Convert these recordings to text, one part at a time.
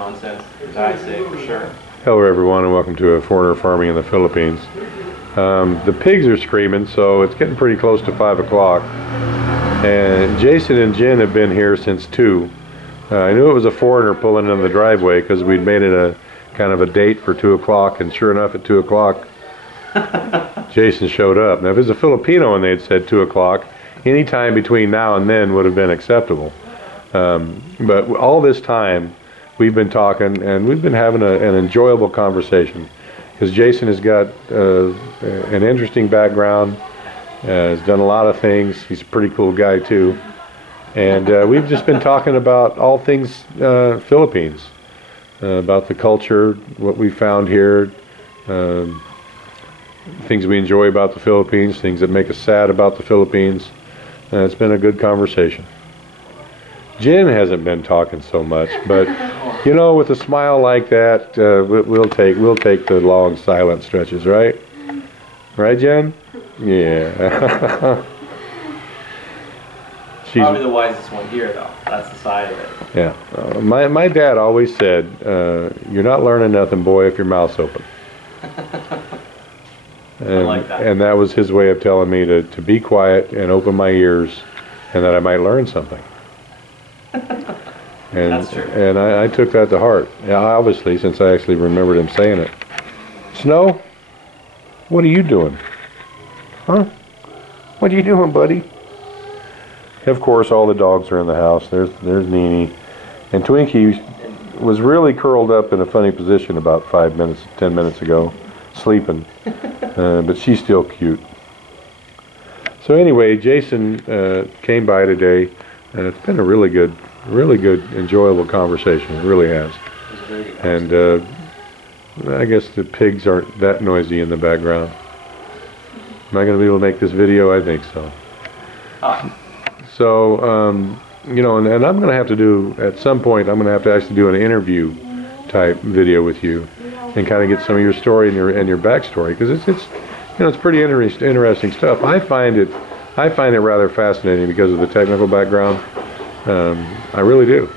nonsense, as I say, for sure. Hello everyone and welcome to Foreigner Farming in the Philippines. The pigs are screaming, so it's getting pretty close to 5 o'clock. And Jason and Jen have been here since 2. I knew it was a foreigner pulling in the driveway because we'd made it a kind of a date for 2 o'clock, and sure enough at 2 o'clock Jason showed up. Now if it was a Filipino and they'd said 2 o'clock, any time between now and then would have been acceptable. But all this time we've been talking and we've been having an enjoyable conversation because Jason has got an interesting background, has done a lot of things. He's a pretty cool guy too. And we've just been talking about all things Philippines, about the culture, what we found here, things we enjoy about the Philippines, things that make us sad about the Philippines. It's been a good conversation. Jen hasn't been talking so much, but you know, with a smile like that, we'll take the long silent stretches, right? Right, Jen? Yeah. She's probably the wisest one here, though. That's the side of it. Yeah. My dad always said, "You're not learning nothing, boy, if your mouth's open." I like that. And that was his way of telling me to be quiet and open my ears, and that I might learn something. And, that's true. And I took that to heart. Yeah, obviously, since I actually remembered him saying it. Snow, what are you doing? Huh? What are you doing, buddy? Of course, all the dogs are in the house. There's Nene. And Twinkie was really curled up in a funny position about 10 minutes ago, sleeping. But she's still cute. So anyway, Jason came by today. It's been a really good, enjoyable conversation. It really has. It was a very good conversation. And I guess the pigs aren't that noisy in the background. Am I going to be able to make this video? I think so. So, you know, and I'm going to have to do, at some point, I'm going to have to actually do an interview type video with you and kind of get some of your story and your backstory, because it's you know, it's pretty interesting stuff. I find it rather fascinating because of the technical background. I really do,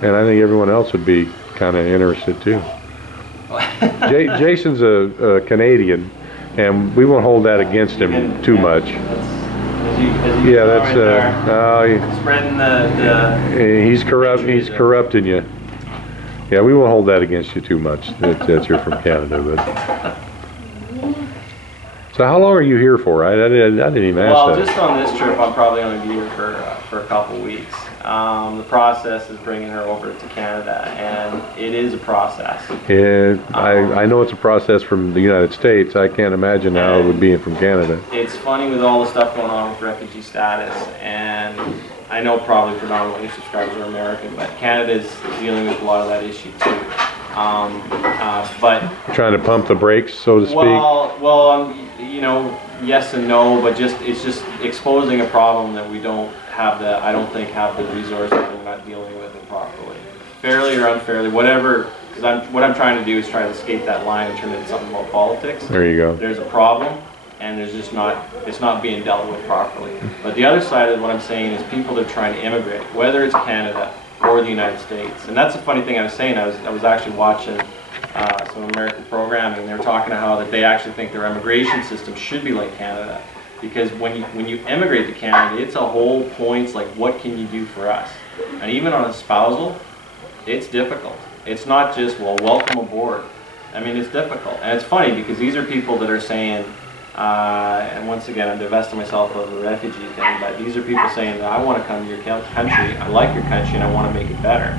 and I think everyone else would be kind of interested too. Jason's a Canadian, and we won't hold that against him too much. Yeah, that's spreading the he's corrupting you. Yeah, we won't hold that against you too much. That you're from Canada, but. So how long are you here for? I didn't even ask that. Well, just on this trip, I'm probably going to be here for a couple weeks. The process is bringing her over to Canada, and it is a process. Yeah, I know it's a process from the United States. I can't imagine how it would be from Canada. It's funny with all the stuff going on with refugee status, and I know probably predominantly your subscribers are American, but Canada is dealing with a lot of that issue too. But trying to pump the brakes, so to speak. Well, you know, yes and no, but it's just exposing a problem that we don't have I don't think have the resources, and we're not dealing with it properly, fairly or unfairly, whatever. Because what I'm trying to do is try to escape that line and turn it into something about politics. There you go. There's a problem, and it's not being dealt with properly. But the other side of what I'm saying is people that are trying to immigrate, whether it's Canada or the United States. And that's the funny thing I was saying. I was actually watching some American programming, and they were talking about how that they actually think their immigration system should be like Canada, because when you immigrate to Canada, it's a whole points like, what can you do for us? And even on a spousal, it's difficult. It's not just, well, welcome aboard. I mean, it's difficult. And it's funny because these are people that are saying, and once again, I'm divesting myself of the refugee thing, but these are people saying that I want to come to your country, I like your country, and I want to make it better.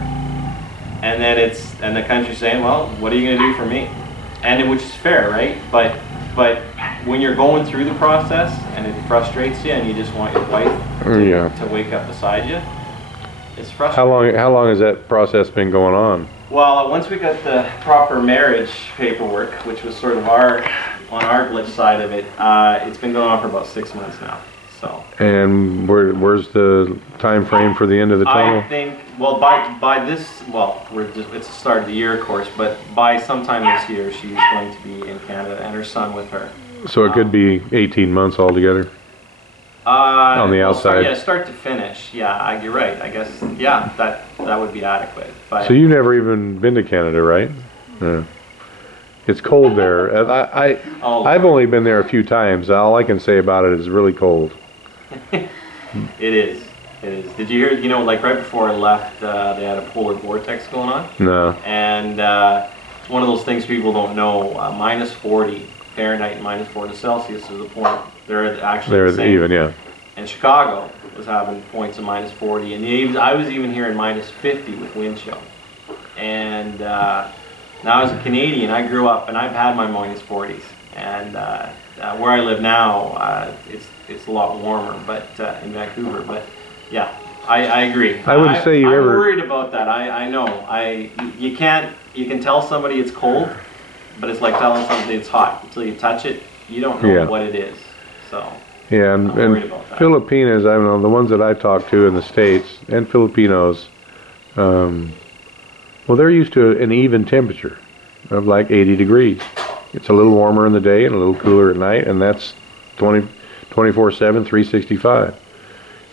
And then the country's saying, well, what are you going to do for me? And which is fair, right? But when you're going through the process and it frustrates you, and you just want your wife to wake up beside you, it's frustrating. How long has that process been going on? Well, once we got the proper marriage paperwork, which was sort of on our side of it, it's been going on for about 6 months now. So. And where's the time frame for the end of the tunnel? I think, well, by this, well, it's the start of the year, of course, but by sometime this year, she's going to be in Canada and her son with her. So it could be 18 months altogether? On the well, outside. Start to finish. Yeah, you're right. I guess, yeah, that would be adequate. But So you've never even been to Canada, right? Yeah. It's cold there. oh, I've only been there a few times. All I can say about it is really cold. it is. It is. Did you hear? You know, like right before I left, they had a polar vortex going on, No. and it's one of those things people don't know. Minus 40 Fahrenheit and minus 40 Celsius is the point. They're actually the They're same. even, yeah. And Chicago was having points of minus 40, and I was even hearing minus 50 with wind chill. And now as a Canadian, I grew up and I've had my minus 40s. And where I live now, it's a lot warmer, but in Vancouver. But yeah, I agree. I wouldn't say you I'm ever. worried about that. I know. You can tell somebody it's cold, but it's like telling somebody it's hot. Until you touch it, you don't know Yeah. what it is. So. Yeah, I'm worried about that. Filipinas, I don't know, the ones that I talk to in the States, and Filipinos, well, they're used to an even temperature of like 80 degrees. It's a little warmer in the day and a little cooler at night, and that's 24/7, 365.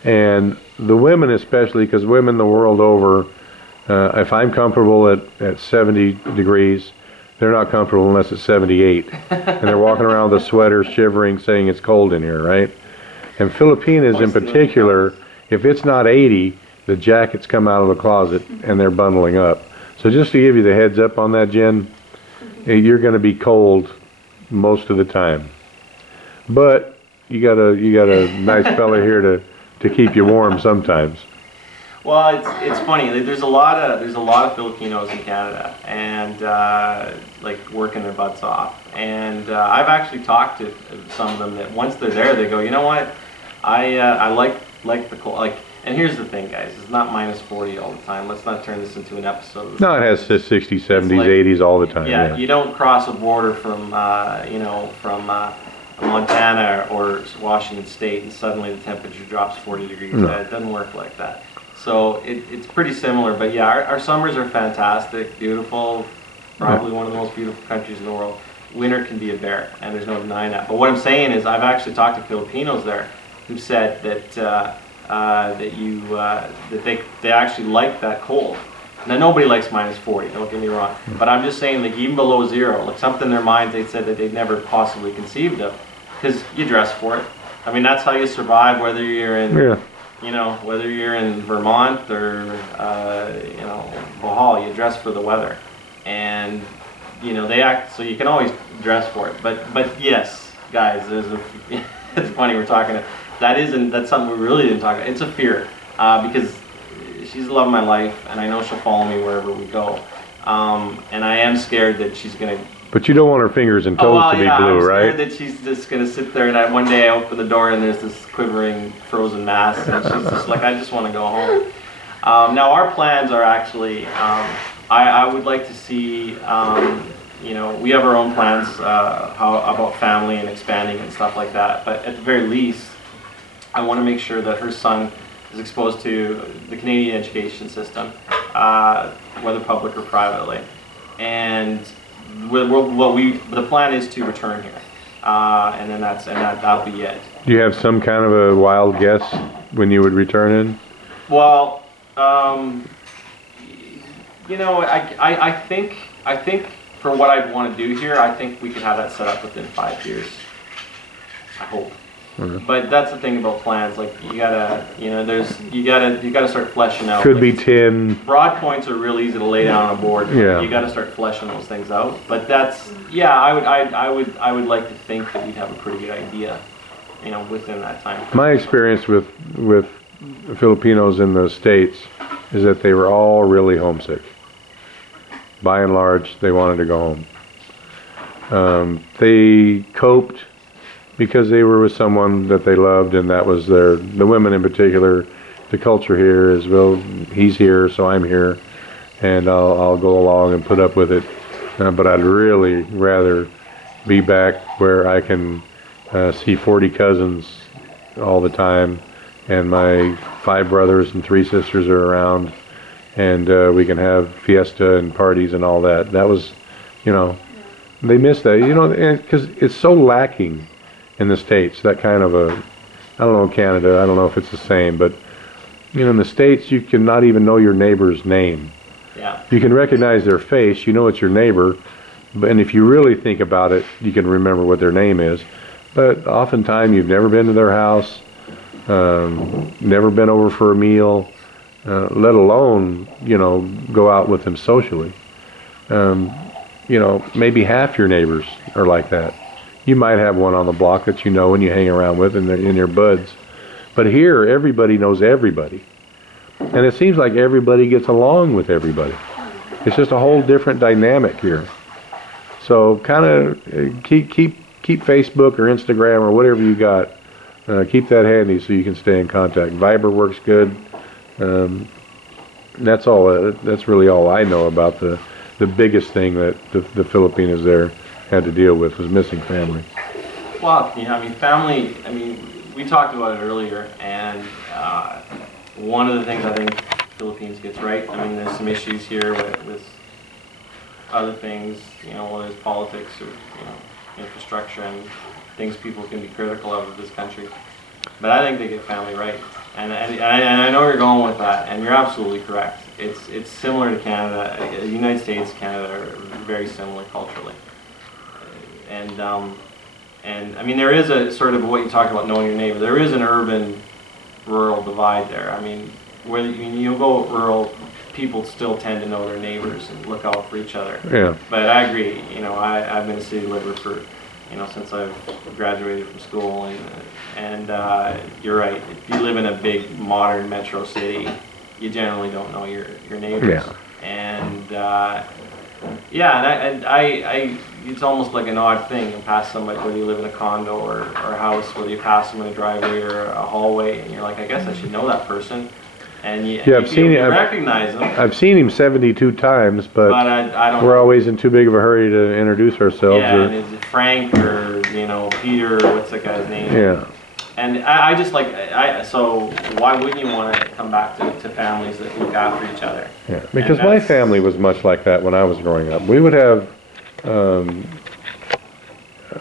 And the women especially, because women the world over, if I'm comfortable at 70 degrees, they're not comfortable unless it's 78. And they're walking around with a sweater, shivering, saying it's cold in here, right? And Filipinas in particular, if it's not 80, the jackets come out of the closet and they're bundling up. So just to give you the heads up on that, Jen, you're going to be cold most of the time. But you got a nice fella here to keep you warm sometimes. Well, it's funny. There's a lot of Filipinos in Canada, and like working their butts off. And I've actually talked to some of them that once they're there, they go, you know what, I like the cold. Like, and here's the thing, guys, it's not minus 40 all the time. Let's not turn this into an episode. No, it has 60s, 70s, like, 80s all the time. Yeah, Yeah. you don't cross a border from Montana or Washington State and suddenly the temperature drops 40 degrees. No. It doesn't work like that. So it's pretty similar, but yeah, our summers are fantastic, beautiful, probably one of the most beautiful countries in the world. Winter can be a bear, and there's no denying that. But what I'm saying is, I've actually talked to Filipinos there who said that they actually like that cold. Now nobody likes minus 40, don't get me wrong, but I'm just saying that even below zero, like something in their minds they said that they'd never possibly conceived of, because you dress for it. I mean, that's how you survive, whether you're in. Yeah. You know, whether you're in Vermont or, Bohol, you dress for the weather. And, you know, they act, so you can always dress for it. But yes, guys, it's funny we're talking, that's something we really didn't talk about. It's a fear, because she's the love of my life, and I know she'll follow me wherever we go. And I am scared that she's going to. But you don't want her fingers and toes to be blue, I'm right? scared that she's just going to sit there, and one day I open the door and there's this quivering frozen mass, and she's just like, I just want to go home. Now our plans are actually, I would like to see, we have our own plans about family and expanding and stuff like that, but at the very least, I want to make sure that her son is exposed to the Canadian education system, whether public or privately. And the plan is to return here, and then that'll be it. Do you have some kind of a wild guess when you would return in? Well, I think for what I want to do here, I think we could have that set up within 5 years. I hope. Mm-hmm. But that's the thing about plans. Like you gotta start fleshing out. Could like, be 10. broad points are real easy to lay down on a board. Yeah. You got to start fleshing those things out. But I would like to think that we'd have a pretty good idea, within that time. My experience with Filipinos in the States is that they were all really homesick. By and large, they wanted to go home. They coped because they were with someone that they loved, and that was the women in particular. The culture here is, well, he's here, so I'm here, and I'll go along and put up with it. But I'd really rather be back where I can see 40 cousins all the time, and my 5 brothers and 3 sisters are around, and we can have fiesta and parties and all that. That was, they miss that, because it's so lacking in the States, that kind of I don't know Canada, I don't know if it's the same, but you know, in the States, you can not even know your neighbor's name. Yeah. You can recognize their face, you know it's your neighbor, and if you really think about it, you can remember what their name is. But oftentimes, you've never been to their house, never been over for a meal, let alone, you know, go out with them socially. You know, maybe half your neighbors are like that. You might have one on the block that you know and you hang around with and they're in your buds. But here, everybody knows everybody. And it seems like everybody gets along with everybody. It's just a whole different dynamic here. So kind of keep Facebook or Instagram or whatever you got. Keep that handy so you can stay in contact. Viber works good. That's all. That's really all I know about the biggest thing that the Filipinos there had to deal with was missing family. Well, you know, I mean, family. I mean, we talked about it earlier, and one of the things I think Philippines gets right. I mean, there's some issues here with other things, you know, whether it's politics or, you know, infrastructure and things people can be critical of this country. But I think they get family right, and I know where you're going with that, and you're absolutely correct. It's similar to Canada. The United States, Canada are very similar culturally, and I mean, there is a sort of what you talked about, knowing your neighbor. There is an urban-rural divide there. I mean, where you go rural, people still tend to know their neighbors and look out for each other. Yeah. But I agree. You know, I've been a city liver for, you know, since I've graduated from school, and you're right. If you live in a big modern metro city, you generally don't know your neighbors. Yeah. And yeah, and I it's almost like an odd thing. You pass somebody, whether you live in a condo or a house, whether you pass them in a driveway or a hallway, and you're like, I guess I should know that person. And you recognize them. I've seen him 72 times, but I don't. We're always in too big of a hurry to introduce ourselves. Yeah, and is it Frank or, you know, Peter, or what's that guy's name? Yeah. And I just like, so why wouldn't you want to come back to families that look after each other? Yeah, because my family was much like that when I was growing up. We would have,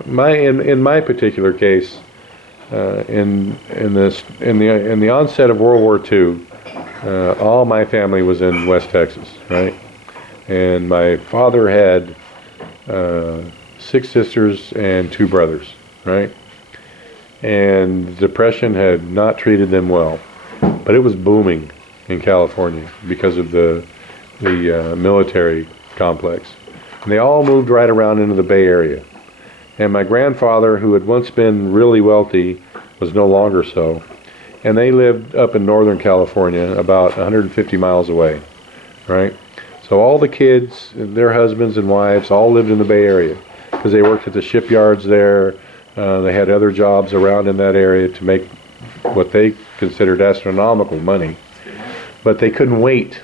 in my particular case, in the onset of World War II, all my family was in West Texas, right? And my father had 6 sisters and 2 brothers, right? And the Depression had not treated them well, but it was booming in California because of the military complex. And they all moved right around into the Bay Area. And my grandfather, who had once been really wealthy, was no longer so. And they lived up in Northern California, about 150 miles away, right? So all the kids, their husbands and wives, all lived in the Bay Area because they worked at the shipyards there. They had other jobs around in that area to make what they considered astronomical money. But they couldn't wait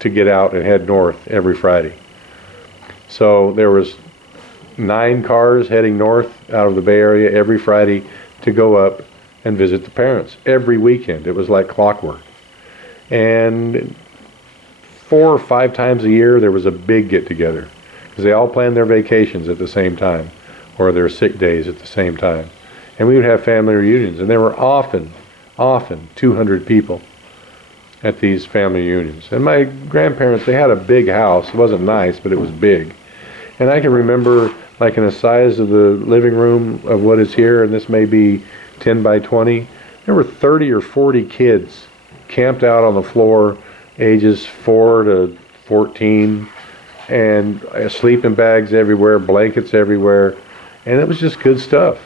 to get out and head north every Friday. So there was 9 cars heading north out of the Bay Area every Friday to go up and visit the parents every weekend. It was like clockwork. And 4 or 5 times a year there was a big get-together because they all planned their vacations at the same time or their sick days at the same time. And we would have family reunions, and there were often 200 people at these family reunions. And my grandparents, they had a big house. It wasn't nice, but it was big. And I can remember, like in the size of the living room of what is here, and this may be 10 by 20, there were 30 or 40 kids camped out on the floor, ages 4 to 14, and sleeping bags everywhere, blankets everywhere, and it was just good stuff.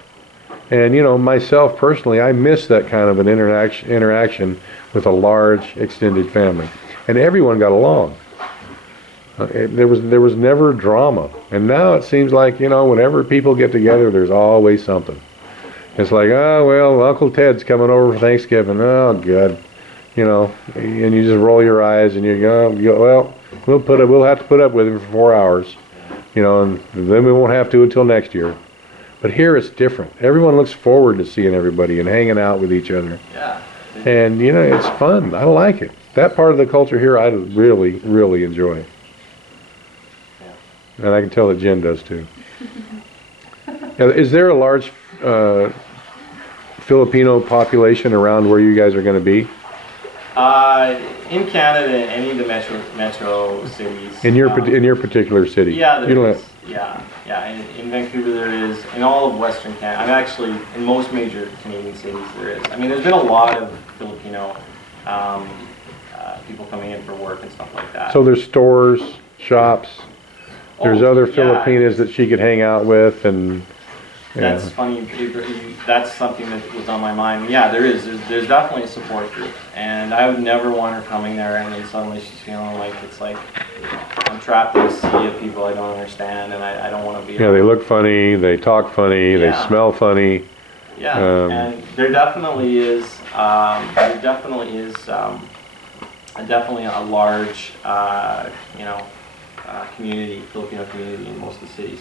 And you know, myself personally, I miss that kind of an interaction with a large extended family, and everyone got along. There was never drama, and now it seems like, you know, whenever people get together, there's always something. It's like, oh well, Uncle Ted's coming over for Thanksgiving. Oh good, you know, and you just roll your eyes and you go, well, we'll have to put up with him for 4 hours, you know, and then we won't have to until next year. But here it's different. Everyone looks forward to seeing everybody and hanging out with each other. Yeah. And you know, it's fun. I like it. That part of the culture here, I really, really enjoy. Yeah. And I can tell that Jen does too. Is there a large Filipino population around where you guys are going to be? In Canada, any of the metro cities. In your particular city? Yeah, you there don't is. Yeah. In Vancouver there is. In all of Western Canada, I'm actually in most major Canadian cities there is. I mean, there's been a lot of Filipino people coming in for work and stuff like that. So there's stores, shops. There's other yeah. Filipinas that she could hang out with, and yeah. That's funny. That's something that was on my mind. Yeah, there is. There's definitely a support group, and I would never want her coming there and then suddenly she's feeling like it's like I'm trapped in a sea of people I don't understand, and I don't want to be. Yeah, they look funny, they talk funny, they smell funny. Yeah, and there definitely is. Definitely a large, community, Filipino community in most of the cities.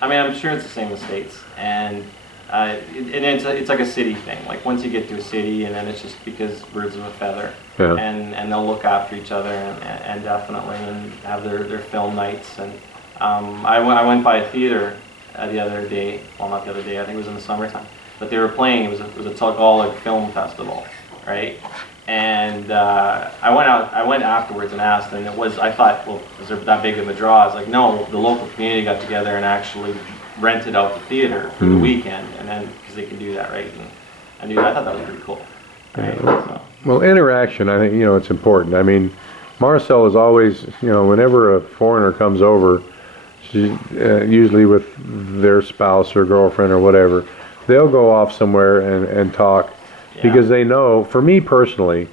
I mean, I'm sure it's the same in the States, and it's like a city thing. Like once you get to a city, and then it's just because birds of a feather, and they'll look after each other, and definitely and have their film nights. And I went by a theater the other day. Well, not the other day. I think it was in the summertime. But they were playing. It was a Tagalog film festival, right? And I went afterwards and asked, and I thought, well, is there that big of a draw? I was like, no, the local community got together and actually rented out the theater for the weekend, and then, because they can do that, right? And I thought that was pretty cool. Right? So. Well, interaction, I think, it's important. I mean, Marcel is always, whenever a foreigner comes over, she, usually with their spouse or girlfriend or whatever, they'll go off somewhere and talk. Because they know, for me personally,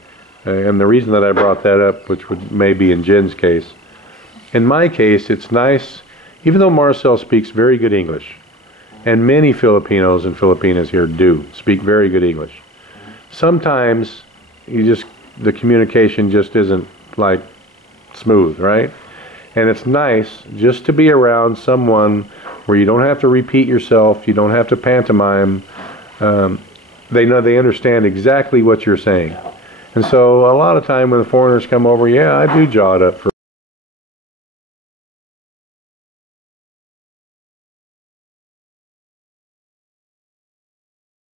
and the reason that I brought that up, which would maybe in Jen's case, in my case, it's nice, even though Marcel speaks very good English, and many Filipinos and Filipinas here do speak very good English, sometimes the communication just isn't like smooth, right? And it's nice just to be around someone where you don't have to repeat yourself, you don't have to pantomime. They understand exactly what you're saying. And so a lot of time when the foreigners come over, I do jaw it up